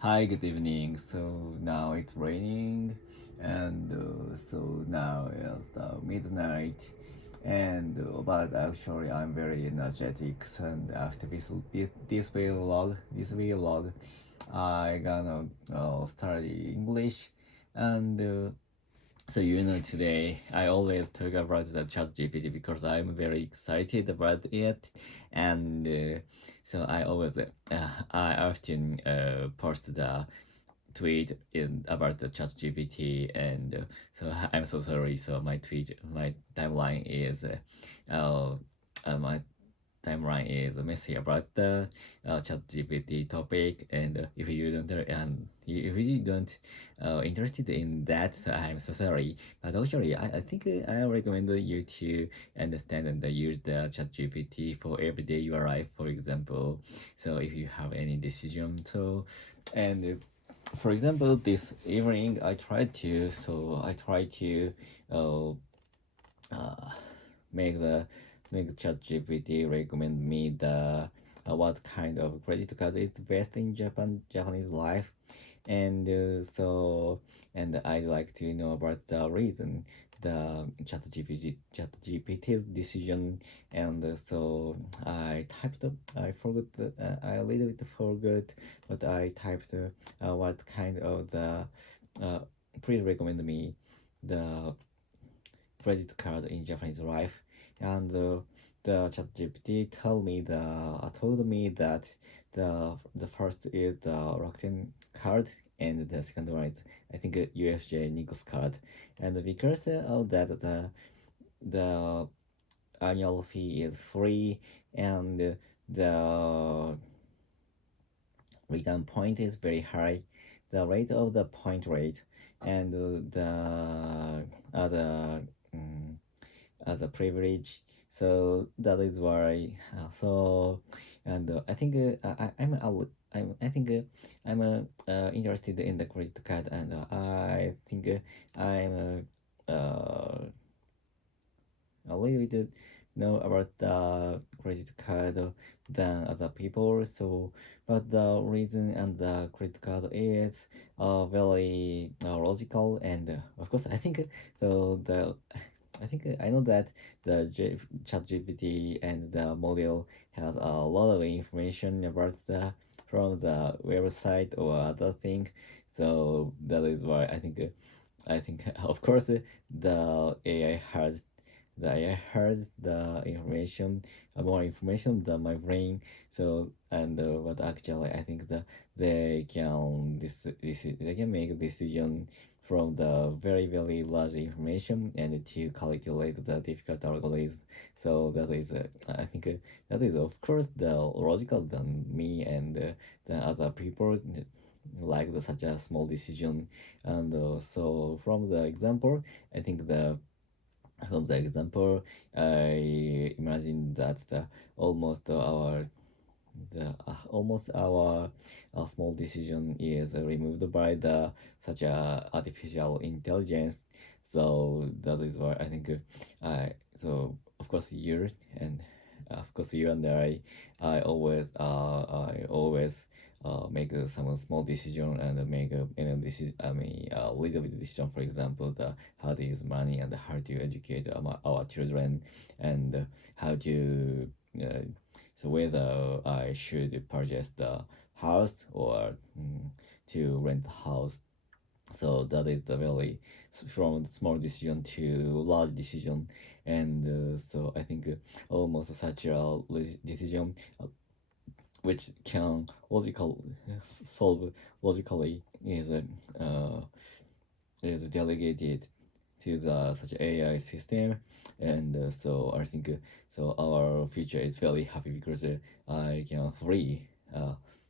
Hi, good evening. So now it's raining, and so now it's the midnight, and but actually I'm very energetic. And after this vlog, I gonna study English, and so today I always talk about the Chat GPT because I'm very excited about it, and so I often post the tweet in about the Chat GPT, and so I'm so sorry. So my timeline is my timeline is messy about the chat GPT topic, and if you don't interested in that, so I'm so sorry. But actually I think I recommend you to understand and use the chat GPT for everyday your life, for example. So if you have any decision, so and for example, this evening I try to uh, uh, make the make ChatGPT recommend me the what kind of credit card is best in Japanese life, and and I'd like to know about the reason the ChatGPT's decision, and so I forgot I a little bit forgot, but I typed what kind of the uh, please recommend me the credit card in Japanese life, and the ChatGPT told me that the first is the Rakuten card, and the second one is I think UFJ Nichols card, and because of that the annual fee is free, and the return point is very high. The rate of the point rate and the other as a privilege. So that is why. And I think I think I'm interested in the credit card, and I think I'm a little bit know about the credit card than other people. So, but the reason and the credit card is very logical, and of course, I think so. I think I know that Chat GPT and the model has a lot of information about the from the website or other thing. So that is why I think of course the AI has the information, more information than my brain. So and but actually I think that they can make a decision from the very large information and to calculate the difficult algorithm. So that is I think that is of course the logical than me and the other people like such a small decision. And so from the example, I think from the example, I imagine that almost our small decision is removed by the such a artificial intelligence. So that is why I think so of course you and I always make some small decision and make a little bit decision. For example, the how to use money and how to educate our children, and how to so whether I should purchase the house or to rent the house. So that is the very from small decision to large decision, and so I think almost such a decision which can solve logically uh, is delegated to the such AI system, and so I think so our future is very happy because I can free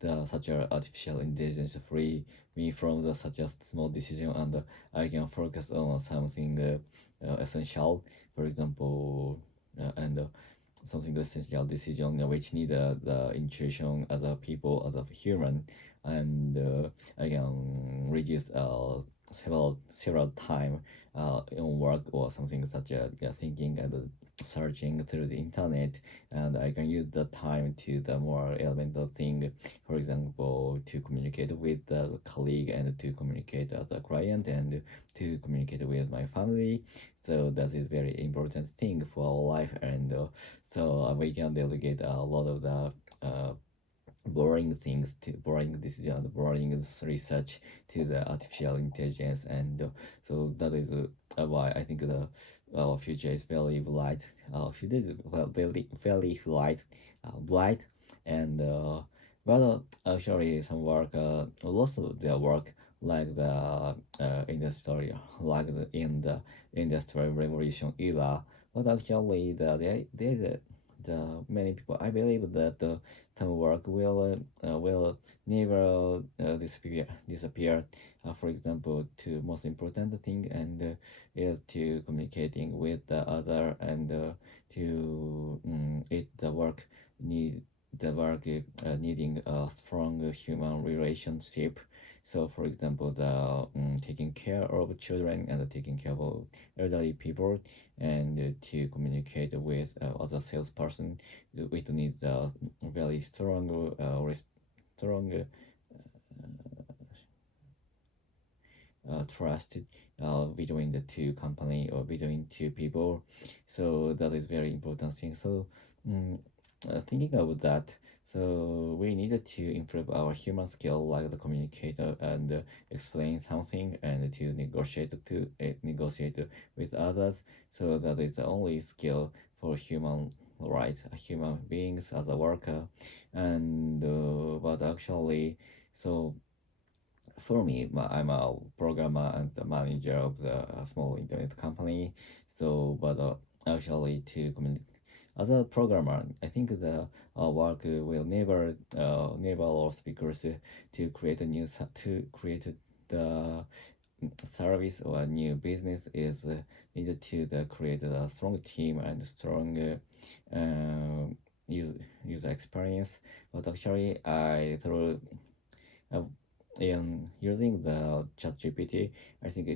the such a artificial intelligence free me from the such a small decision, and I can focus on something essential, for example, and something essential decision which need the intuition as a people as a human, and I can reduce several time in work or something such as thinking and searching through the internet, and I can use the time to the more elemental thing, for example, to communicate with the colleague and to communicate with the client and to communicate with my family. So that is very important thing for our life, and so we can delegate a lot of the boring things to boring decision, boring research to the artificial intelligence, and so that is why I think the our future is very bright. Our future is very bright, and but actually some work, lots of their work like the industry, like in the industrial revolution era, but actually the many people I believe that some work will never disappear. For example, to most important thing and is to communicating with the other, and to it the work needing a strong human relationship. So, for example, the taking care of children and taking care of elderly people, and to communicate with other salesperson, it needs a very strong, strong trust between the two company or between two people. So that is very important thing. So thinking about that, so we needed to improve our human skill like the communicator and explain something and to negotiate with others. So that is the only skill for human right, human beings as a worker. And but actually, so for me, I'm a programmer and the manager of the small internet company. So, but actually, to communicate as a programmer, I think the work will never lost, because to create a to create the service or a new business is needed to create a strong team and strong user experience. But actually, I through uh, in using the Chat GPT, I think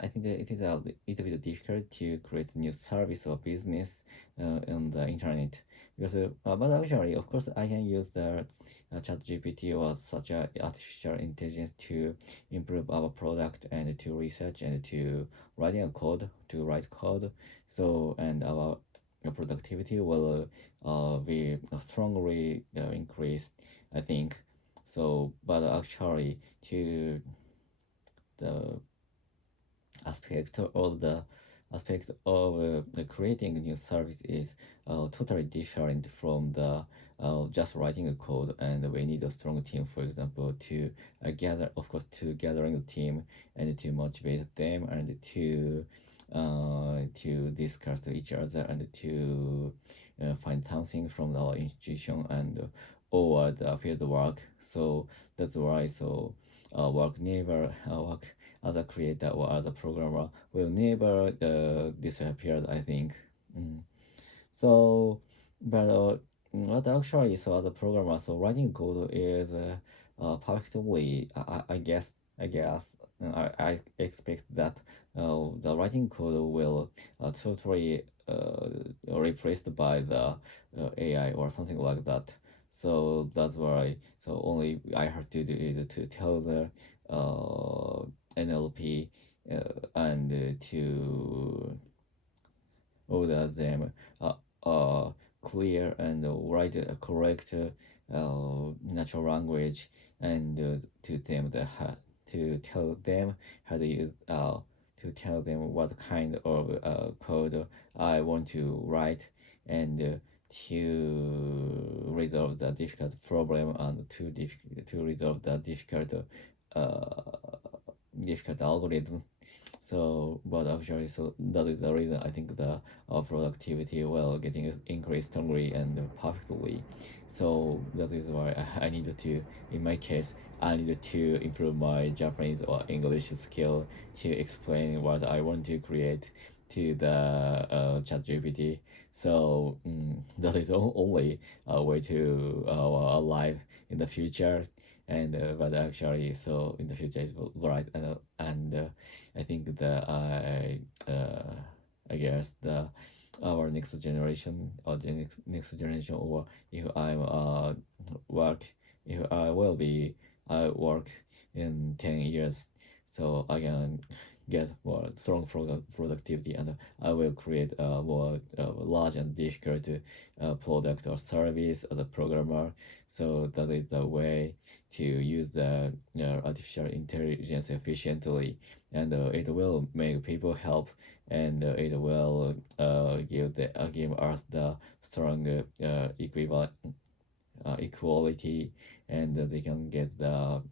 I think it is a little bit difficult to create new service or business on the internet, because but actually, of course, I can use the Chat GPT or such a artificial intelligence to improve our product and to research and to write code. So, and our productivity will be strongly increased, I think. So, but actually, to the aspect of the creating a new service is totally different from the just writing a code, and we need a strong team, for example, to gather, of course, to gathering a team and to motivate them and to discuss to each other and to find something from our institution and or the field work. So that's why work as a creator or as a programmer will never disappear, I think. Mm. So, but what actually, so as a programmer, so writing code is perfectly, I guess, I expect that the writing code will totally replaced by the AI or something like that. So that's why, so only I have to do is to tell the NLP and to order them clear and write a correct natural language, and to tell them how to use to tell them what kind of code I want to write, and to resolve the difficult problem, and to resolve the difficult algorithm. So, but actually, so that is the reason I think the productivity will getting increased strongly and perfectly. So that is why I needed to, in my case, I needed to improve my Japanese or English skill to explain what I want to create to the Chat GPT. So that is only a way to alive in the future. and but actually, so in the future is bright, and I think that I guess the our next generation or the next generation, or if I'm work if I will be I work in 10 years, so I can get more strong productivity, and I will create a more large and difficult product or service as a programmer. So that is the way to use the artificial intelligence efficiently, and it will make people help, and it will give us the strong equality, and they can get the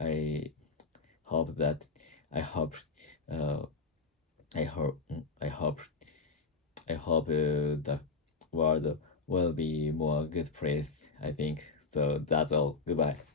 I hope that I hope uh, I hope I hope I hope the world will be more good place, I think. So that's all. Goodbye.